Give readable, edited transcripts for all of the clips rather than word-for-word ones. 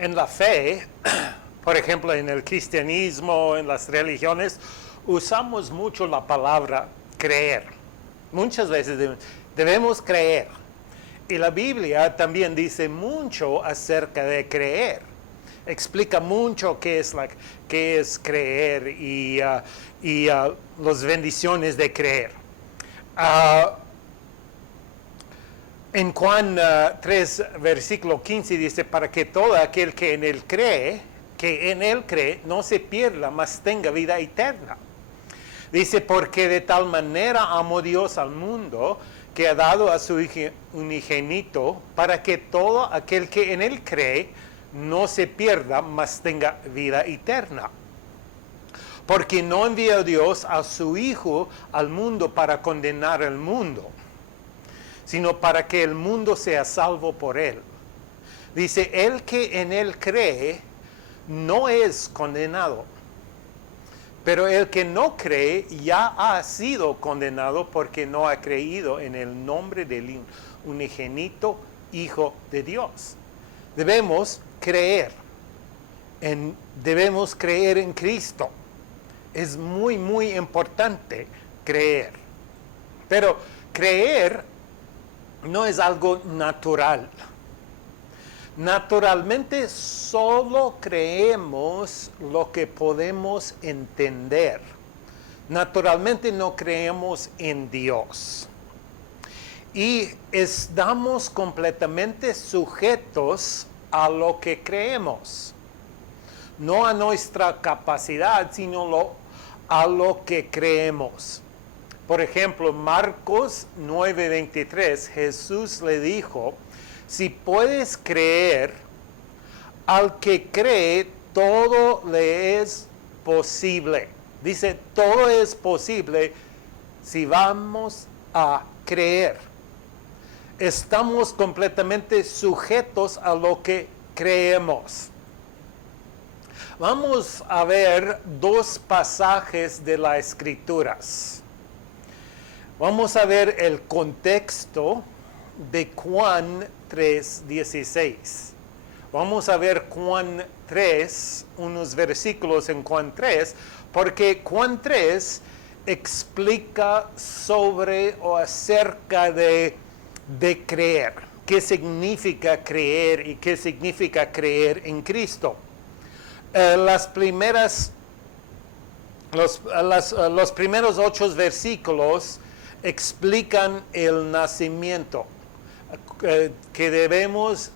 En la fe, por ejemplo, en el cristianismo, en las religiones, usamos mucho la palabra creer. Muchas veces debemos creer. Y la Biblia también dice mucho acerca de creer. Explica mucho qué es creer y las bendiciones de creer. En Juan 3, versículo 15 dice, para que todo aquel que en él cree, no se pierda, mas tenga vida eterna. Dice, porque de tal manera amó Dios al mundo, que ha dado a su unigénito, para que todo aquel que en él cree, no se pierda, mas tenga vida eterna. Porque no envió Dios a su Hijo al mundo para condenar al mundo, sino para que el mundo sea salvo por él. Dice, el que en él cree no es condenado, pero el que no cree ya ha sido condenado porque no ha creído en el nombre del unigénito Hijo de Dios. Debemos creer en Cristo. Es muy, muy importante creer. Pero creer no es algo natural. Naturalmente solo creemos lo que podemos entender. Naturalmente no creemos en Dios. Y estamos completamente sujetos a lo que creemos. No a nuestra capacidad, sino a lo que creemos. Por ejemplo, Marcos 9:23, Jesús le dijo, si puedes creer, al que cree, todo le es posible. Dice, todo es posible si vamos a creer. Estamos completamente sujetos a lo que creemos. Vamos a ver dos pasajes de las Escrituras. Vamos a ver el contexto de Juan 3:16. Vamos a ver Juan 3, unos versículos en Juan 3, porque Juan 3 explica sobre o acerca de creer. ¿Qué significa creer y qué significa creer en Cristo? Los primeros 8 versículos explican el nacimiento, que debemos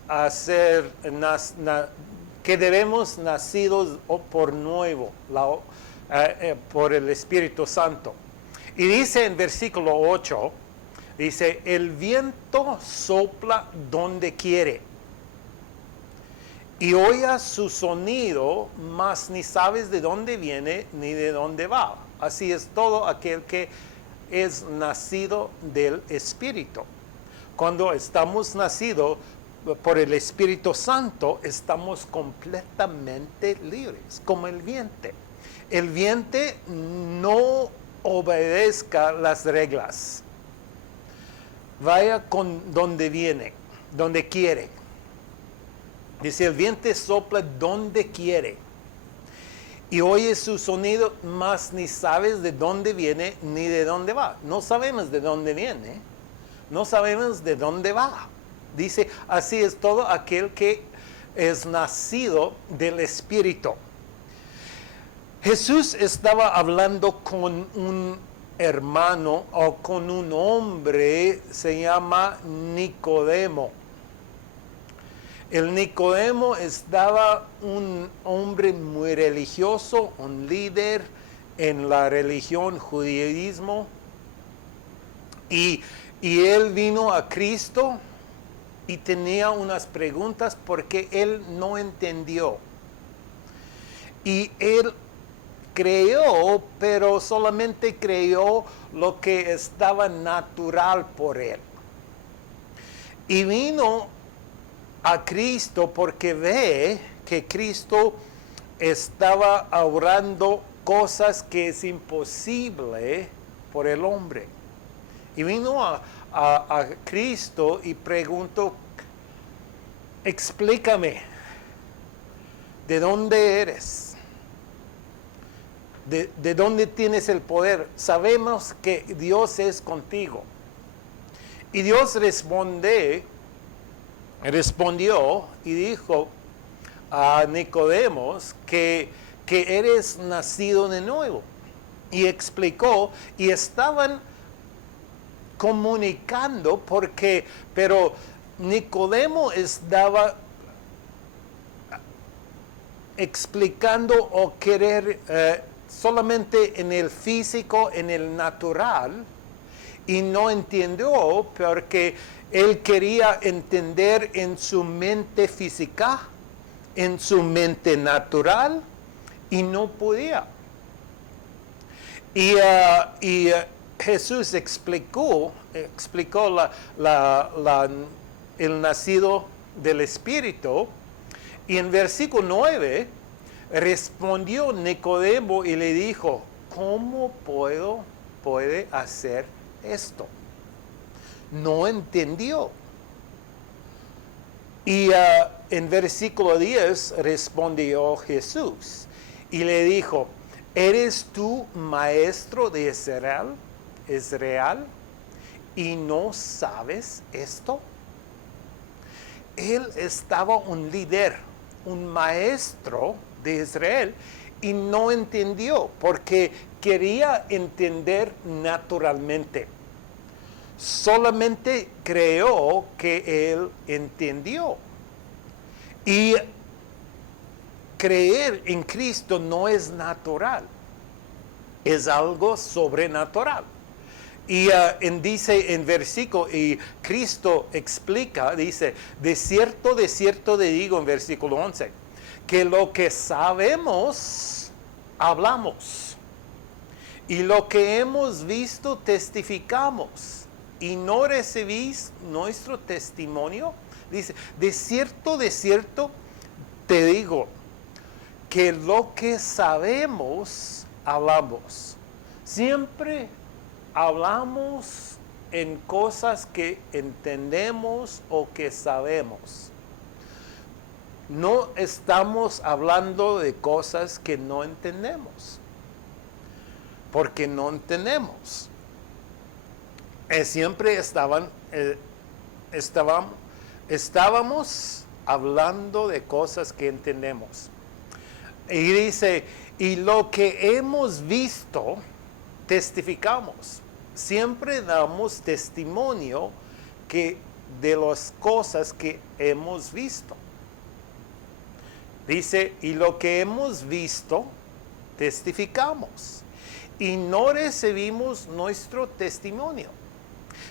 nacidos por nuevo, por el Espíritu Santo. Y dice en versículo 8, dice, el viento sopla donde quiere, y oyas su sonido, mas ni sabes de dónde viene ni de dónde va. Así es todo aquel que es nacido del Espíritu. Cuando estamos nacidos por el Espíritu Santo, estamos completamente libres, como el viento. El viento no obedezca las reglas. Vaya con donde viene, donde quiere. Dice, el viento sopla donde quiere. Y oye su sonido, mas ni sabes de dónde viene ni de dónde va. No sabemos de dónde viene, no sabemos de dónde va. Dice, así es todo aquel que es nacido del Espíritu. Jesús estaba hablando con un hermano o con un hombre, se llama Nicodemo. El Nicodemo estaba un hombre muy religioso, un líder en la religión judaísmo, y él vino a Cristo y tenía unas preguntas porque él no entendió. Y él creyó, pero solamente creyó lo que estaba natural por él. Y vino a Cristo porque ve que Cristo estaba obrando cosas que es imposible por el hombre. Y vino a Cristo y preguntó, explícame, ¿De dónde eres? ¿De dónde tienes el poder? Sabemos que Dios es contigo. Y Dios respondió y dijo a Nicodemos que eres nacido de nuevo. Y explicó, y estaban comunicando pero Nicodemo estaba explicando o querer solamente en el físico, en el natural, y no entendió porque él quería entender en su mente física, en su mente natural, y no podía. Y Jesús explicó el nacido del Espíritu, y en versículo 9 respondió Nicodemo y le dijo, ¿cómo puede hacer esto? No entendió. Y en versículo 10 respondió Jesús y le dijo, ¿eres tú maestro de Israel y no sabes esto? Él estaba un líder, un maestro de Israel, y no entendió porque quería entender naturalmente. Solamente creyó que él entendió. Y creer en Cristo no es natural, es algo sobrenatural. Y dice en versículo, y Cristo explica, dice, de cierto te digo en versículo 11, que lo que sabemos, hablamos. Y lo que hemos visto, testificamos. Y no recibís nuestro testimonio. Dice, de cierto te digo, que lo que sabemos, hablamos. Siempre hablamos en cosas que entendemos o que sabemos. No estamos hablando de cosas que no entendemos, porque no entendemos. Siempre estábamos hablando de cosas que entendemos. Y dice, y lo que hemos visto, testificamos. Siempre damos testimonio de las cosas que hemos visto. Dice, y lo que hemos visto, testificamos. Y no recibimos nuestro testimonio.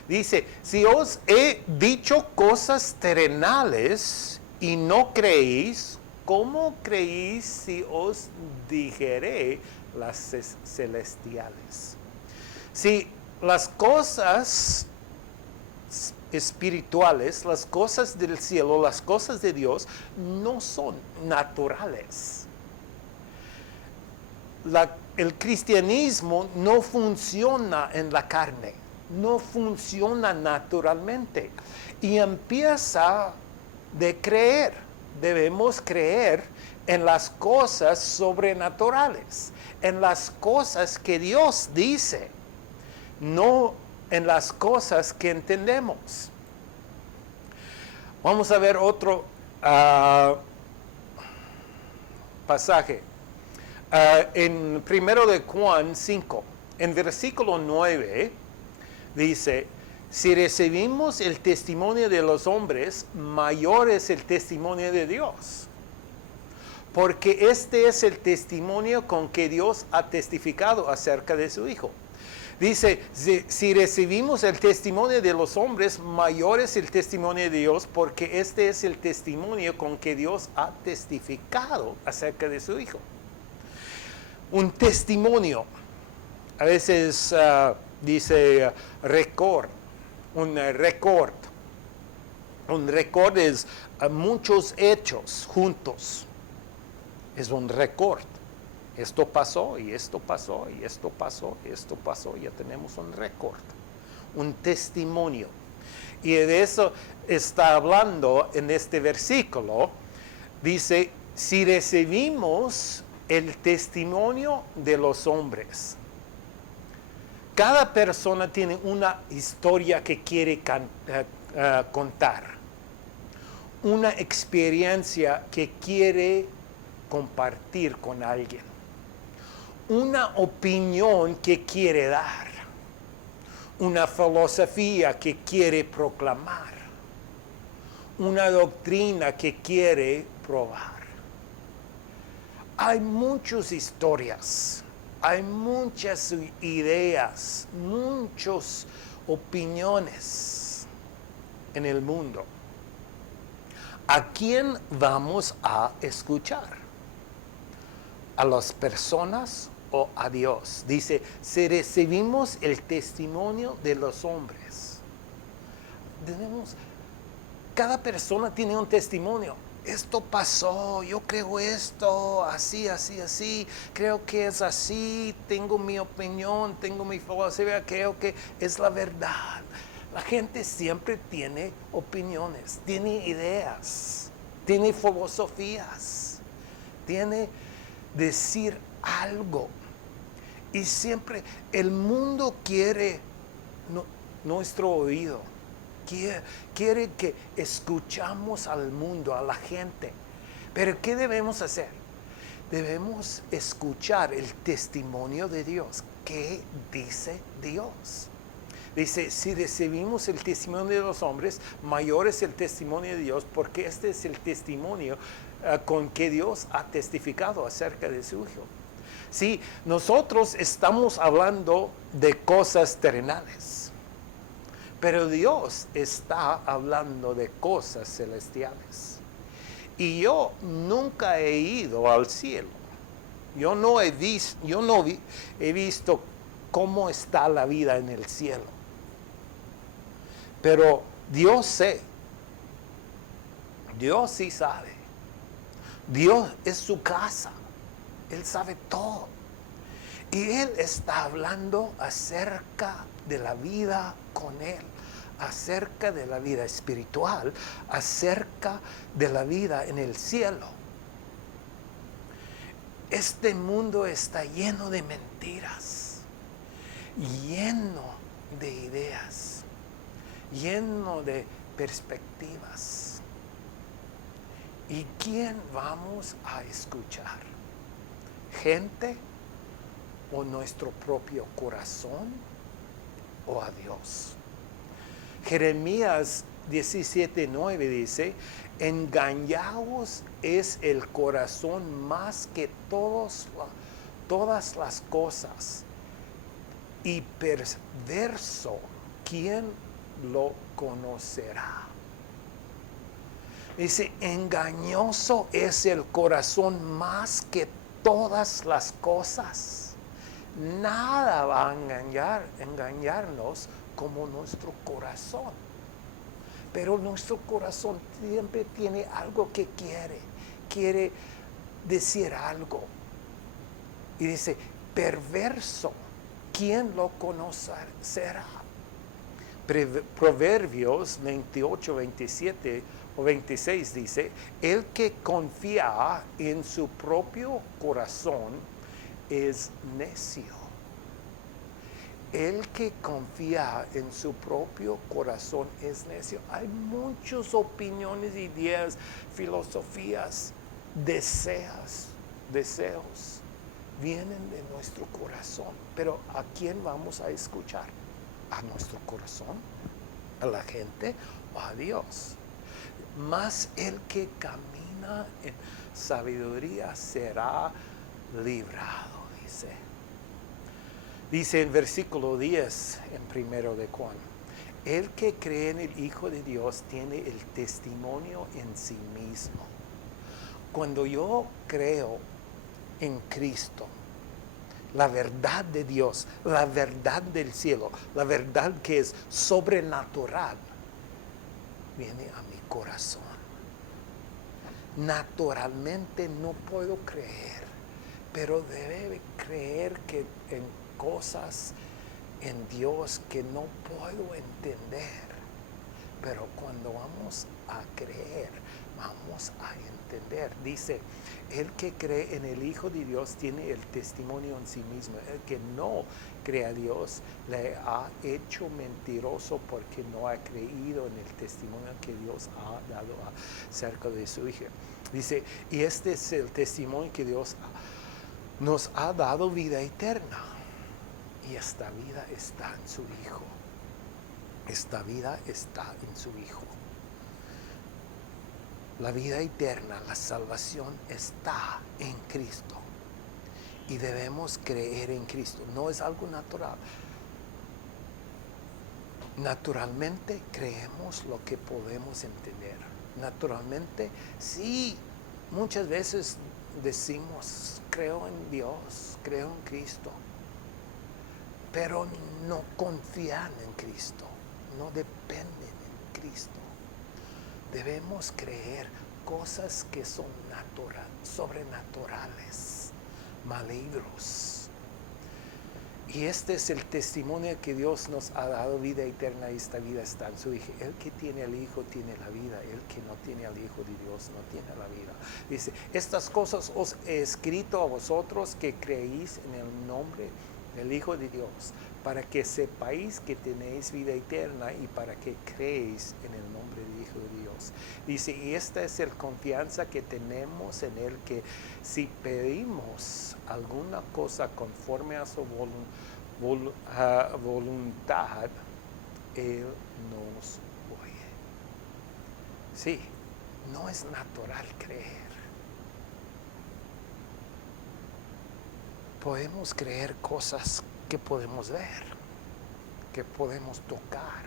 Dice, si os he dicho cosas terrenales y no creéis, ¿cómo creéis si os dijere las celestiales? Si las cosas espirituales, las cosas del cielo, las cosas de Dios, no son naturales. El cristianismo no funciona en la carne, no funciona naturalmente. Y empieza de creer. Debemos creer en las cosas sobrenaturales, en las cosas que Dios dice, no en las cosas que entendemos. Vamos a ver otro pasaje. En 1 de Juan 5, en versículo 9, dice, si recibimos el testimonio de los hombres, mayor es el testimonio de Dios. Porque este es el testimonio con que Dios ha testificado acerca de su Hijo. Dice, si recibimos el testimonio de los hombres, mayor es el testimonio de Dios, porque este es el testimonio con que Dios ha testificado acerca de su Hijo. Un testimonio, a veces dice récord, un récord. Un récord es muchos hechos juntos. Es un récord. Esto pasó y esto pasó y esto pasó y esto pasó. Ya tenemos un récord, un testimonio. Y de eso está hablando en este versículo. Dice, Si recibimos el testimonio de los hombres, cada persona tiene una historia que quiere contar, una experiencia que quiere compartir con alguien, una opinión que quiere dar, una filosofía que quiere proclamar, una doctrina que quiere probar. Hay muchas historias, hay muchas ideas, muchas opiniones en el mundo. ¿A quién vamos a escuchar? ¿A las personas o a Dios? Dice, si recibimos el testimonio de los hombres, cada persona tiene un testimonio. Esto pasó, yo creo esto, así, así, así, creo que es así, tengo mi opinión, tengo mi filosofía, creo que es la verdad. La gente siempre tiene opiniones, tiene ideas, tiene filosofías, tiene decir algo. Y siempre el mundo quiere nuestro oído. Quiere que escuchamos al mundo, a la gente. Pero ¿qué debemos hacer? Debemos escuchar el testimonio de Dios. ¿Qué dice Dios? Dice, si recibimos el testimonio de los hombres, mayor es el testimonio de Dios, porque este es el testimonio con que Dios ha testificado acerca de su Hijo. Sí, nosotros estamos hablando de cosas terrenales. Pero Dios está hablando de cosas celestiales. Y yo nunca he ido al cielo. Yo no he visto cómo está la vida en el cielo. Pero Dios sí sabe. Dios es su casa. Él sabe todo. Y Él está hablando acerca de la vida con Él, acerca de la vida espiritual, acerca de la vida en el cielo. Este mundo está lleno de mentiras, lleno de ideas, lleno de perspectivas. ¿Y quién vamos a escuchar? ¿Gente o nuestro propio corazón o a Dios? Jeremías 17:9 dice, engañaos es el corazón más que todas las cosas, y perverso, ¿quién lo conocerá? Dice, engañoso es el corazón más que todas las cosas. Nada va a engañarnos como nuestro corazón. Pero nuestro corazón siempre tiene algo que quiere decir algo. Y dice, perverso, ¿quién lo conocerá? Proverbios 28, 27 o 26 dice, el que confía en su propio corazón es necio. El que confía en su propio corazón es necio. Hay muchas opiniones, ideas, filosofías, deseos, vienen de nuestro corazón. Pero ¿a quién vamos a escuchar? ¿A nuestro corazón? ¿A la gente o a Dios? Mas el que camina en sabiduría será librado, dice. Dice en versículo 10 en 1 de Juan, el que cree en el Hijo de Dios tiene el testimonio en sí mismo. Cuando yo creo en Cristo, la verdad de Dios, la verdad del cielo, la verdad que es sobrenatural, viene a mi corazón. Naturalmente no puedo creer, pero debe creer que en cosas en Dios que no puedo entender. Pero cuando vamos a creer, vamos a entender. Dice, el que cree en el Hijo de Dios tiene el testimonio en sí mismo. El que no cree a Dios le ha hecho mentiroso porque no ha creído en el testimonio que Dios ha dado acerca de su Hijo. Dice, y este es el testimonio que Dios nos ha dado vida eterna. Y esta vida está en su Hijo. Esta vida está en su Hijo. La vida eterna, la salvación está en Cristo. Y debemos creer en Cristo. No es algo natural. Naturalmente creemos lo que podemos entender. Naturalmente, sí, muchas veces decimos, creo en Dios, creo en Cristo. Pero no confían en Cristo. No dependen en Cristo. Debemos creer cosas que son sobrenaturales, malignos. Y este es el testimonio que Dios nos ha dado vida eterna y esta vida está en su Hijo. El que tiene al Hijo tiene la vida, el que no tiene al Hijo de Dios no tiene la vida. Dice, estas cosas os he escrito a vosotros que creéis en el nombre del Hijo de Dios, para que sepáis que tenéis vida eterna y para que creéis en el nombre del Hijo de Dios. Dice, y esta es la confianza que tenemos en Él, que si pedimos alguna cosa conforme a su voluntad, Él nos oye. Sí, no es natural creer. Podemos creer cosas que podemos ver, que podemos tocar,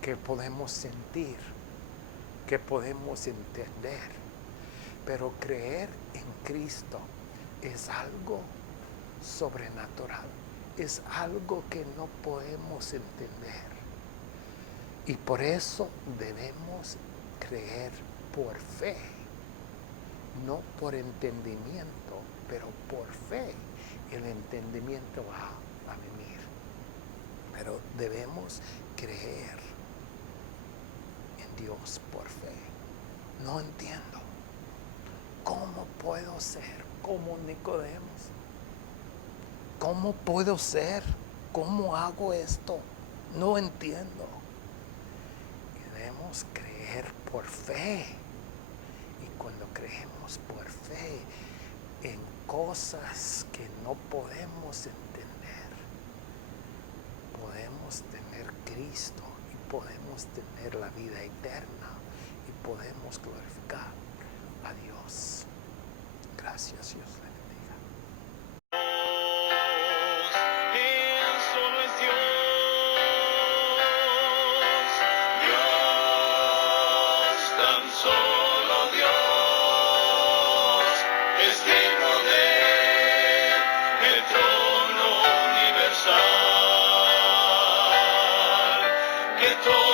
que podemos sentir, que podemos entender. Pero creer en Cristo es algo sobrenatural, es algo que no podemos entender. Y por eso debemos creer por fe, no por entendimiento, pero por fe. El entendimiento va a venir. Pero debemos creer en Dios por fe. No entiendo. ¿Cómo puedo ser como Nicodemos? ¿Cómo puedo ser? ¿Cómo hago esto? No entiendo. Y debemos creer por fe. Y cuando creemos por fe en cosas que no podemos entender, podemos tener Cristo y podemos tener la vida eterna y podemos glorificar a Dios. Gracias, Dios le bendiga. Él solo es Dios, tan solo Dios es digno del trono universal, que todo